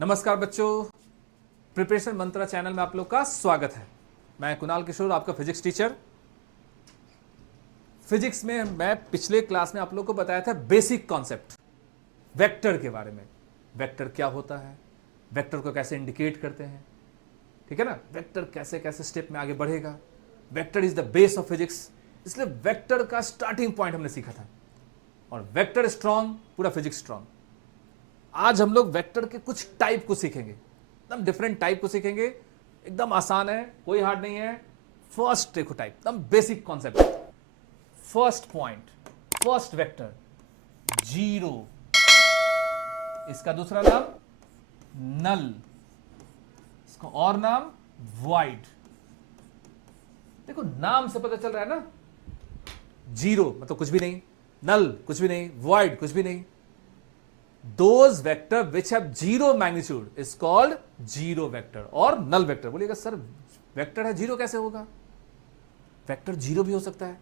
नमस्कार बच्चों, प्रिपरेशन मंत्रा चैनल में आप लोग का स्वागत है। मैं कुणाल किशोर, आपका फिजिक्स टीचर। फिजिक्स में मैं पिछले क्लास में आप लोग को बताया था बेसिक कॉन्सेप्ट वेक्टर के बारे में। वेक्टर क्या होता है, वेक्टर को कैसे इंडिकेट करते हैं, ठीक है ना। वेक्टर कैसे कैसे स्टेप में आगे बढ़ेगा। Vector is the base of physics, इसलिए वेक्टर का स्टार्टिंग पॉइंट हमने सीखा था। और वेक्टर स्ट्रांग, पूरा फिजिक्स स्ट्रांग। आज हम लोग वेक्टर के कुछ टाइप को सीखेंगे, एकदम डिफरेंट टाइप को सीखेंगे। एकदम आसान है, कोई हार्ड नहीं है। फर्स्ट देखो टाइप, एकदम basic concept. First point, first vector zero, इसका दूसरा नाम नल, इसका और नाम वाइड। देखो नाम से पता चल रहा है ना, जीरो मतलब कुछ भी नहीं, नल कुछ भी नहीं, वाइड कुछ भी नहीं। Those vector which have zero magnitude is called zero vector और null vector। बोलिएगा सर वेक्टर है जीरो कैसे होगा? वेक्टर जीरो भी हो सकता है।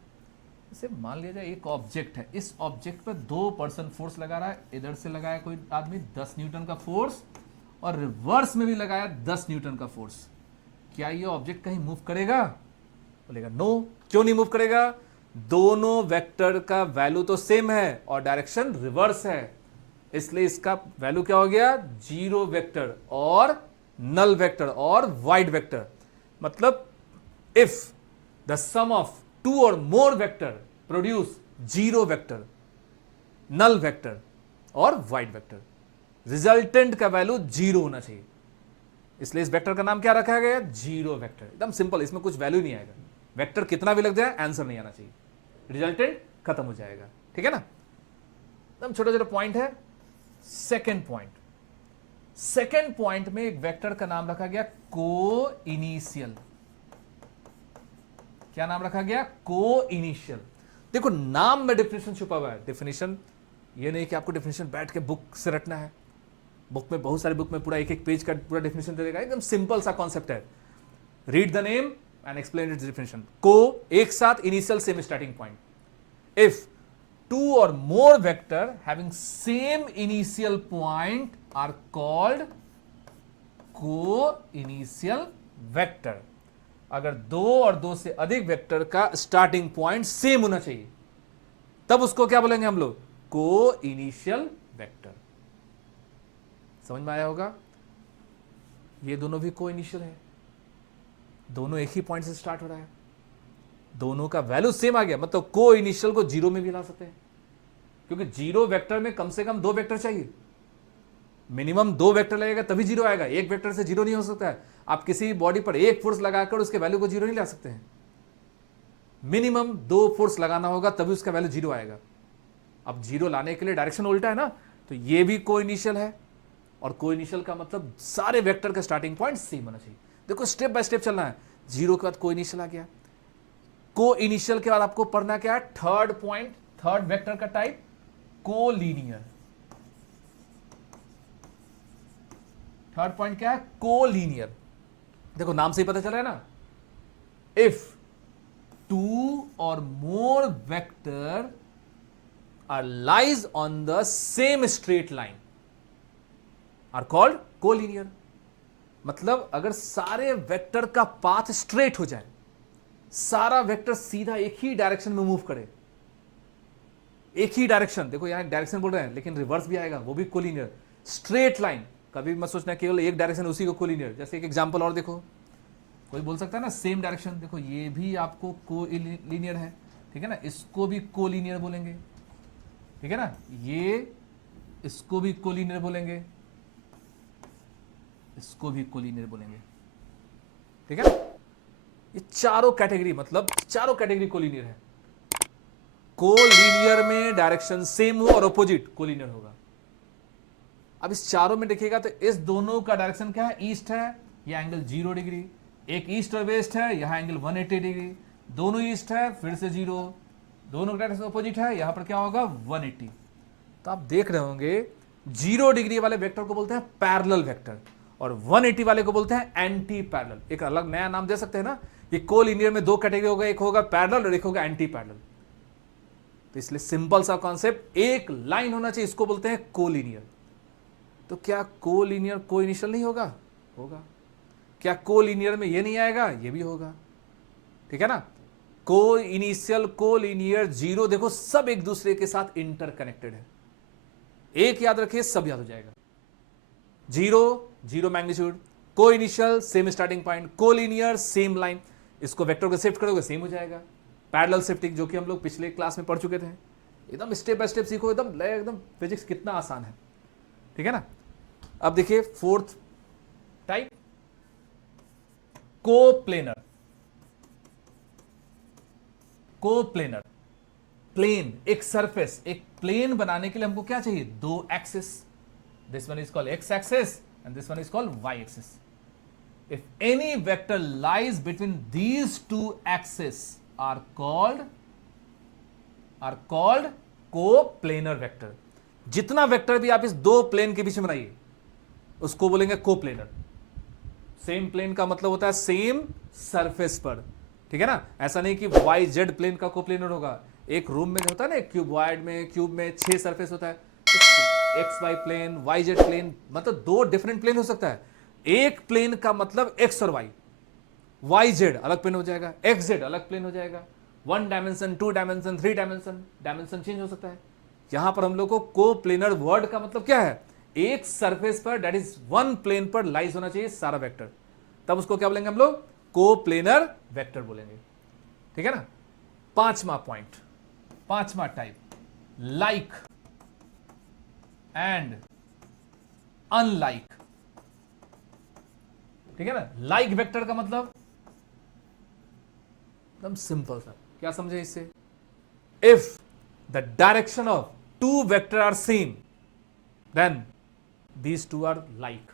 इसे मान लिया जाए एक ऑब्जेक्ट है, इस ऑब्जेक्ट पर 2% फोर्स लगा रहा है। इधर से लगाया कोई आदमी 10 न्यूटन का फोर्स और रिवर्स में भी लगाया 10 न्यूटन का फोर्स। क्या ये ऑब्जेक्ट कहीं मूव करेगा? बोलेगा नो। क्यों नहीं मूव करेगा? दोनों वेक्टर का वैल्यू तो सेम है और डायरेक्शन रिवर्स है, इसलिए इसका वैल्यू क्या हो गया? जीरो वेक्टर और नल वेक्टर और वाइड वेक्टर। मतलब if the sum of two or more vector produce zero vector, null vector और वाइड वेक्टर, रिजल्टेंट का वैल्यू जीरो होना चाहिए। इसलिए इस वेक्टर का नाम क्या रखा गया? Zero vector. एकदम सिंपल, इसमें कुछ वैल्यू नहीं आएगा। वेक्टर कितना भी लग जाए आंसर नहीं आना चाहिए, रिजल्टेंट खत्म हो जाएगा। ठीक है ना, एकदम छोटा छोटा पॉइंट है। सेकेंड पॉइंट, सेकेंड पॉइंट में एक वेक्टर का नाम रखा गया को इनिशियल। क्या नाम रखा गया? को इनिशियल। देखो नाम में डेफिनेशन छुपा हुआ है। डेफिनेशन ये नहीं कि आपको डेफिनेशन बैठ के बुक से रटना है। बुक में बहुत सारे बुक में पूरा एक एक पेज का पूरा डेफिनेशन दे देगा। एकदम सिंपल सा कॉन्सेप्ट है। Read the name and explain it's definition. को एक साथ, initial same starting point. If two or more vector having same initial point are called co-initial vector। अगर दो और दो से अधिक वेक्टर का स्टार्टिंग पॉइंट सेम होना चाहिए तब उसको क्या बोलेंगे हम लोग? को-इनिशियल वेक्टर। समझ में आया होगा? ये दोनों भी को-इनिशियल है, दोनों एक ही पॉइंट से स्टार्ट हो रहा है, दोनों का वैल्यू सेम आ गया। मतलब को इनिशियल को जीरो में भी ला सकते हैं, क्योंकि जीरो वेक्टर में कम से कम दो वेक्टर चाहिए। मिनिमम दो वेक्टर लगेगा तभी जीरो आएगा, एक वेक्टर से जीरो नहीं हो सकता है। आप किसी बॉडी पर एक फोर्स लगाकर उसके वैल्यू को जीरो नहीं ला सकते हैं। मिनिमम दो फोर्स लगाना होगा तभी उसका वैल्यू जीरो आएगा। अब जीरो लाने के लिए डायरेक्शन उल्टा है ना, तो ये भी को इनिशियल है। और को इनिशियल का मतलब सारे वेक्टर का स्टार्टिंग पॉइंट सेम होना चाहिए। देखो स्टेप बाय स्टेप चलना है। जीरो के बाद को इनिशियल आ गया, को इनिशियल के बाद आपको पढ़ना क्या है? थर्ड पॉइंट, थर्ड वेक्टर का टाइप कोलीनियर। थर्ड पॉइंट क्या है? कोलीनियर। देखो नाम से ही पता चल रहा है ना। If two or more vector are lies on the same straight line are called collinear. मतलब अगर सारे वेक्टर का पाथ स्ट्रेट हो जाए, सारा वेक्टर सीधा एक ही डायरेक्शन में मूव करे, एक ही डायरेक्शन। देखो यहां डायरेक्शन बोल रहे हैं लेकिन रिवर्स भी आएगा, वो भी कोलिनियर। स्ट्रेट लाइन, कभी मत सोचना केवल एक डायरेक्शन उसी को कोलिनियर। जैसे एक एग्जांपल और देखो, कोई बोल सकता है ना सेम डायरेक्शन। देखो ये भी आपको कोलिनियर है, ठीक है ना, इसको भी कोलिनियर बोलेंगे, ठीक है ना। ये इसको भी कोलिनियर बोलेंगे, इसको भी कोलिनियर बोलेंगे, ठीक है ना। ये चारों कैटेगरी, मतलब चारों कैटेगरी कोलिनियर है। कोलिनियर में डायरेक्शन सेम हो और अपोजिट कोलिनियर होगा। अब इस चारों में देखिएगा तो इस दोनों का डायरेक्शन क्या है? ईस्ट है, यह एंगल 0 डिग्री। एक ईस्ट और वेस्ट है, यहां एंगल 180 डिग्री। दोनों ईस्ट है, फिर से 0। दोनों का डायरेक्शन अपोजिट है, यहां पर क्या होगा? 180। तो आप देख रहे होंगे 0 डिग्री वाले वेक्टर को बोलते हैं पैरेलल वेक्टर और 180 वाले को बोलते हैं एंटी पैरेलल। एक अलग नया नाम दे सकते हैं ना। ये कोलिनियर में दो कैटेगरी होगा, एक होगा पैरेलल और एक होगा एंटी पैरेलल। तो इसलिए सिंपल सा कॉन्सेप्ट, एक लाइन होना चाहिए, इसको बोलते हैं कोलिनियर। तो क्या कोलिनियर को इनिशियल नहीं होगा? होगा। क्या कोलिनियर में ये नहीं आएगा? ये भी होगा। ठीक है ना? को इनिशियल, कोलिनियर, जीरो, देखो सब एक दूसरे के साथ इंटरकनेक्टेड है। एक याद रखिए, सब याद हो जाएगा। जीरो, जीरो मैग्नीट्यूड, को initial same starting point, collinear same line. इसको वेक्टर को शिफ्ट करोगे सेम हो जाएगा। पैरेलल शिफ्टिंग जो कि हम लोग पिछले क्लास में पढ़ चुके थे। एकदम स्टेप बाय स्टेप सीखो, एकदम फिजिक्स कितना आसान है। ठीक है ना? अब देखिए fourth type, coplanar. Coplanar, plane, एक सरफेस, एक प्लेन बनाने के लिए हमको क्या चाहिए? दो axis. This one is called X axis and this one is called Y axis. If any vector lies between these two axes are called coplanar vector। जितना वेक्टर भी आप इस दो प्लेन के बीच में बनाइए उसको बोलेंगे कोप्लेनर। सेम प्लेन का मतलब होता है सेम सरफेस पर। ठीक है ना? ऐसा नहीं कि वाई जेड प्लेन का कोप्लेनर होगा। एक रूम में जो होता है ना, क्यूबॉइड में, क्यूब में 6 सरफेस होता है, तो X Y plane, Y Z plane, मतलब दो डिफरेंट प्लेन हो सकता है। एक प्लेन का मतलब एक्स और वाई, वाई जेड अलग प्लेन हो जाएगा, एक्स जेड अलग प्लेन हो जाएगा। 1 dimension, 2 dimension, 3 dimension, dimension change हो सकता है। यहां पर हम लोग को कोप्लेनर वर्ड का मतलब क्या है? एक सरफेस पर, दैट इज वन प्लेन पर लाइज होना चाहिए सारा वेक्टर, तब उसको क्या बोलेंगे हम लोग? कोप्लेनर वेक्टर बोलेंगे। ठीक है ना? पांचवा पॉइंट, पांचवा टाइप, लाइक एंड अनलाइक। ठीक है ना? लाइक वेक्टर का मतलब एकदम सिंपल सा, क्या समझे इससे? If the direction of two vector are same then these two are like.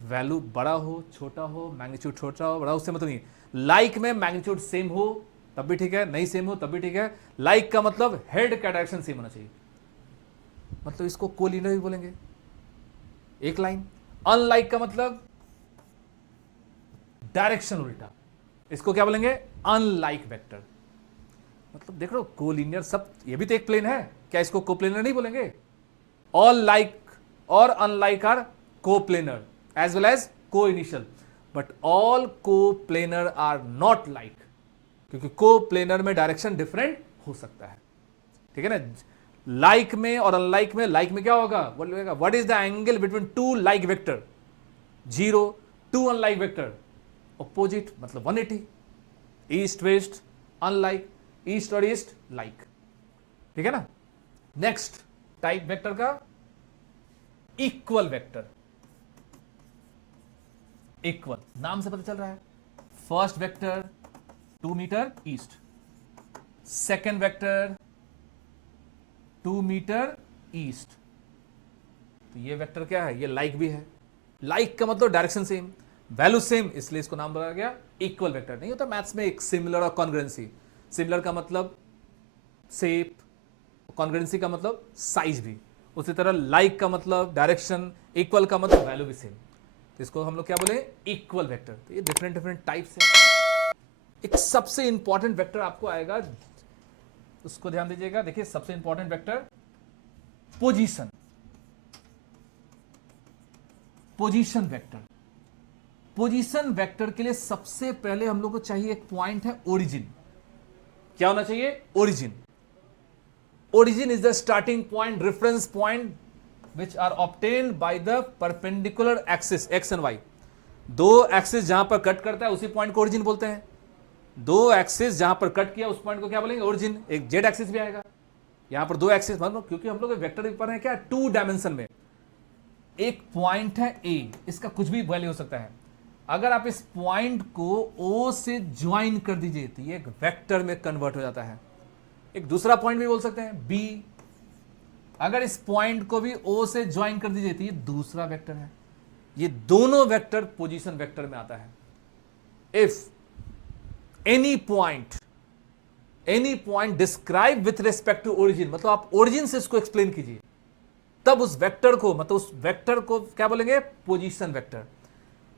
Value बड़ा हो छोटा हो, मैग्नीट्यूड छोटा हो बड़ा, उससे मतलब नहीं। लाइक में मैग्नीट्यूड सेम हो तब भी ठीक है, नहीं सेम हो तब भी ठीक है। लाइक का मतलब हेड का डायरेक्शन सेम होना चाहिए, मतलब इसको कोलिनियर भी बोलेंगे, एक लाइन। अनलाइक का मतलब डायरेक्शन उल्टा, इसको क्या बोलेंगे? Unlike vector. मतलब देख लो कोलिनियर सब, ये भी तो एक प्लेन है, क्या इसको कोप्लेनर नहीं बोलेंगे? ऑल लाइक और unlike are coplanar as well as coinitial, but all coplanar are not like, क्योंकि कोप्लेनर में डायरेक्शन डिफरेंट हो सकता है। ठीक है ना? लाइक में और अनलाइक में, लाइक में क्या होगा? बोलेगा what is the angle between two like vector? 0। Two unlike vector opposite, मतलब 180। ईस्ट वेस्ट अनलाइक, ईस्ट और ईस्ट लाइक। ठीक है ना? नेक्स्ट टाइप वेक्टर का इक्वल वेक्टर। इक्वल नाम से पता चल रहा है। First vector 2 metre east, second vector 2 metre east, तो ये वेक्टर क्या है? ये लाइक भी है। लाइक का मतलब डायरेक्शन सेम, वैल्यू सेम, इसलिए इसको नाम बताया गया इक्वल वेक्टर। नहीं होता मैथ्स में एक सिमिलर और कॉन्ग्रुएंसी। सिमिलर का मतलब शेप, कॉन्ग्रुएंसी का मतलब साइज भी। उसी तरह लाइक का मतलब डायरेक्शन, इक्वल का मतलब वैल्यू भी सेम, तो इसको हम लोग क्या बोले? Equal vector. तो ये डिफरेंट डिफरेंट टाइप्स है। एक सबसे इंपॉर्टेंट वेक्टर आपको आएगा, उसको ध्यान दीजिएगा। देखिए सबसे important vector position, position vector. Position vector के लिए सबसे पहले हम लोग को चाहिए एक पॉइंट है ओरिजिन। क्या होना चाहिए? Origin. Origin is the starting point, reference point which are obtained by the perpendicular axis x and y। दो एक्सिस जहां पर कट करता है उसी पॉइंट को ओरिजिन बोलते हैं। दो एक्सिस जहां पर कट किया उस पॉइंट को क्या बोलेंगे? ओरिजिन। एक जेड एक्सिस भी आएगा, यहां पर दो एक्सिस, मतलब क्योंकि हम लोग वेक्टर पर है क्या, 2 डायमेंशन में। एक पॉइंट है ए, इसका कुछ भी वैल्यू हो सकता है। अगर आप इस पॉइंट को ओ से ज्वाइन कर दीजिए तो ये एक वेक्टर में कन्वर्ट हो जाता है। एक दूसरा पॉइंट भी बोल सकते हैं बी, अगर इस पॉइंट को भी ओ से ज्वाइन कर दीजिए तो ये दूसरा वेक्टर है। ये दोनों वेक्टर पोजीशन वेक्टर में आता है। If any point describe with respect to origin, मतलब आप ओरिजिन से इसको एक्सप्लेन कीजिए, तब उस वेक्टर को, मतलब उस वेक्टर को क्या बोलेंगे? Position vector.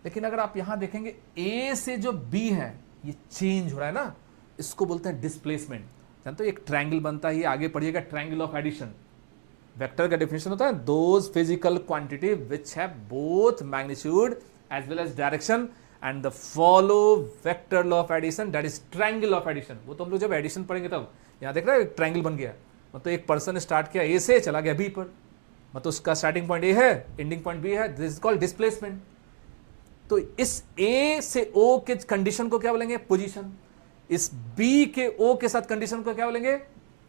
लेकिन अगर आप यहां देखेंगे ए से जो बी है ये चेंज हो रहा है ना, इसको बोलते हैं डिस्प्लेसमेंट। जानते हो एक ट्रायंगल बनता है, ये आगे पढ़िएगा, ट्रायंगल ऑफ एडिशन। वेक्टर का डेफिनेशन होता है those physical quantity which have both magnitude as well as direction and the follow vector law of addition, that is triangle of addition. वो तो हम लोग जब एडिशन पढ़ेंगे तब। यहां देख रहे हैं ट्रायंगल बन गया, मतलब एक पर्सन ने स्टार्ट किया ए से, चला गया बी पर, मतलब उसका स्टार्टिंग पॉइंट ए है, एंडिंग पॉइंट बी है, दिस इज कॉल्ड डिस्प्लेसमेंट। तो इस ए से ओ के कंडीशन को क्या बोलेंगे? पोजीशन। इस बी के ओ के साथ कंडीशन को क्या बोलेंगे?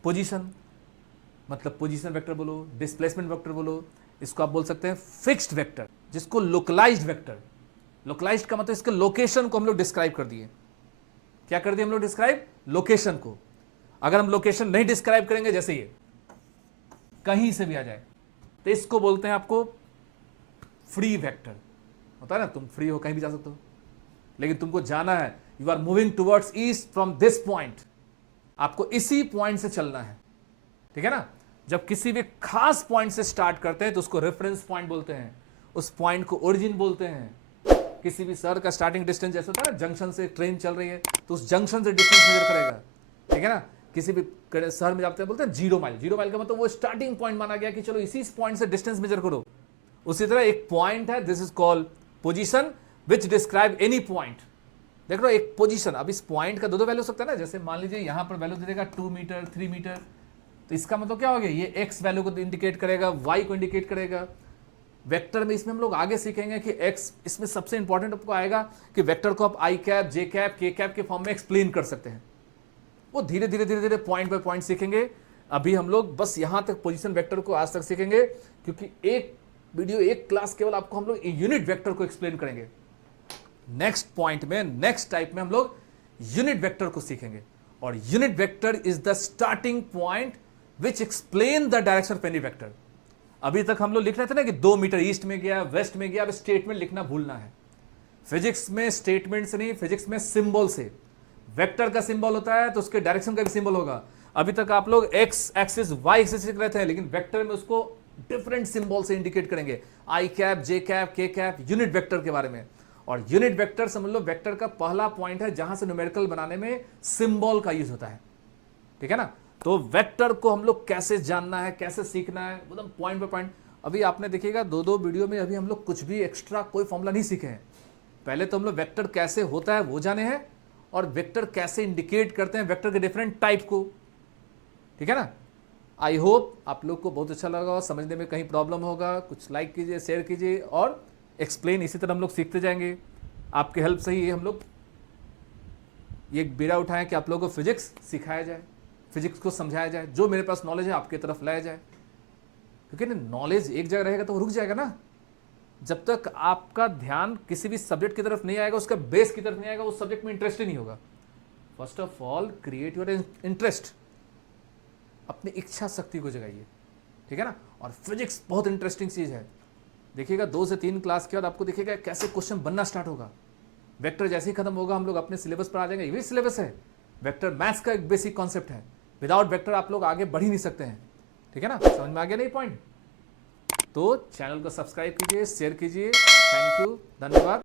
पोजीशन। मतलब पोजीशन वेक्टर बोलो, डिस्प्लेसमेंट वेक्टर बोलो, इसको आप बोल सकते हैं फिक्स्ड वेक्टर, जिसको लोकलाइज्ड वेक्टर। लोकलाइज्ड का मतलब इसके लोकेशन को हम लोग डिस्क्राइब कर दिए। क्या कर दिए हम लोग? डिस्क्राइब लोकेशन को। अगर हम लोकेशन नहीं डिस्क्राइब करेंगे, जैसे ये कहीं से भी आ जाए, तो इसको बोलते हैं आपको फ्री वेक्टर। होता है ना, तुम फ्री हो, कहीं भी जा सकते हो, लेकिन तुमको जाना है, you are moving towards east from this point, आपको इसी पॉइंट से चलना है, ठीक है ना। जब किसी भी खास पॉइंट से स्टार्ट करते हैं तो उसको रेफरेंस पॉइंट बोलते हैं, उस पॉइंट को ओरिजिन बोलते हैं। किसी भी शहर का स्टार्टिंग डिस्टेंस जैसे होता है ना, जंक्शन से ट्रेन चल रही है तो उस जंक्शन से डिस्टेंस मेजर करेगा, ठीक है ना। किसी भी शहर में जाते हैं बोलते हैं 0 माइल। 0 माइल का मतलब वो स्टार्टिंग पॉइंट माना गया कि चलो इसी पॉइंट से डिस्टेंस मेजर करो। उसी तरह एक पॉइंट है, this is called position which describe any point. देख लो एक पोजीशन, अब इस पॉइंट का दो वैल्यू हो सकता है ना, जैसे मान लीजिए यहां पर वैल्यू दे देगा 2 मीटर 3 मीटर, तो इसका मतलब क्या हो गया? ये एक्स वैल्यू को इंडिकेट करेगा, वाई को इंडिकेट करेगा। वेक्टर में इसमें हम लोग आगे सीखेंगे कि एक्स, इसमें सबसे इंपॉर्टेंट आपको आएगा कि वेक्टर को आप आई कैप, जे कैप, के कैप के फॉर्म में एक्सप्लेन कर सकते हैं। वो धीरे धीरे धीरे धीरे पॉइंट बाय पॉइंट सीखेंगे। अभी हम लोग बस यहां तक पोजीशन वेक्टर को आज तक सीखेंगे, क्योंकि एक वीडियो, एक क्लास केवल आपको हम लोग यूनिट वेक्टर को एक्सप्लेन करेंगे। नेक्स्ट पॉइंट में, नेक्स्ट टाइप में हम लोग यूनिट वेक्टर को सीखेंगे, और unit vector is the starting point which explain the direction of any vector. अभी तक हम लोग लिख रहे थे ना कि 2 मीटर ईस्ट में गया, वेस्ट में गया। अब स्टेटमेंट लिखना भूलना है। फिजिक्स में स्टेटमेंट से नहीं, फिजिक्स में सिंबल से। वेक्टर का सिंबल होता है तो उसके डायरेक्शन का भी सिंबल होगा। अभी तक आप लोग एक्स एक्सिस, वाई एक्सिस लिख रहे थे, लेकिन वेक्टर में उसको डिफरेंट सिंबल से इंडिकेट करेंगे, आई कैप, जे कैप, के कैप, यूनिट वेक्टर के बारे में। और यूनिट वेक्टर समझ लो वेक्टर का पहला पॉइंट है जहां से न्यूमेरिकल बनाने में सिंबल का यूज होता है, ठीक है ना। तो वेक्टर को हम लोग कैसे जानना है, कैसे सीखना है, एकदम पॉइंट बाय पॉइंट। अभी आपने देखिएगा 2-2 वीडियो में अभी हम लोग कुछ भी एक्स्ट्रा कोई फॉर्मूला नहीं सीखे हैं। पहले तो हम लोग वेक्टर कैसे होता है वो जाने हैं, और वेक्टर कैसे इंडिकेट करते हैं वेक्टर के डिफरेंट टाइप को, ठीक है ना। आई होप आप लोग को बहुत अच्छा लगा, समझने में कहीं प्रॉब्लम होगा कुछ लाइक कीजिए, शेयर कीजिए, और एक्सप्लेन इसी तरह हम लोग सीखते जाएंगे। आपके हेल्प से ही हम लोग ये बीड़ा उठाएं कि आप लोगों को फिजिक्स सिखाया जाए, फिजिक्स को समझाया जाए, जो मेरे पास नॉलेज है आपकी तरफ लाया जाए। क्योंकि नॉलेज एक जगह रहेगा तो वो रुक जाएगा ना। जब तक आपका ध्यान किसी भी सब्जेक्ट की तरफ नहीं आएगा, उसका बेस की तरफ नहीं आएगा, उस सब्जेक्ट में इंटरेस्ट ही नहीं होगा। First of all create your interest, अपनी इच्छा शक्ति को जगाइए, ठीक है ना। और फिजिक्स बहुत इंटरेस्टिंग चीज है। देखिएगा 2 से 3 क्लास के बाद आपको देखिएगा कैसे क्वेश्चन बनना स्टार्ट होगा। वेक्टर जैसे ही खत्म होगा हम लोग अपने सिलेबस पर आ जाएंगे। ये भी सिलेबस है, वेक्टर मैथ्स का एक बेसिक कॉन्सेप्ट है। विदाउट वेक्टर आप लोग आगे बढ़ ही नहीं सकते हैं, ठीक है ना। समझ में आ गया नहीं पॉइंट? तो चैनल को सब्सक्राइब कीजिए, शेयर कीजिए। थैंक यू, धन्यवाद।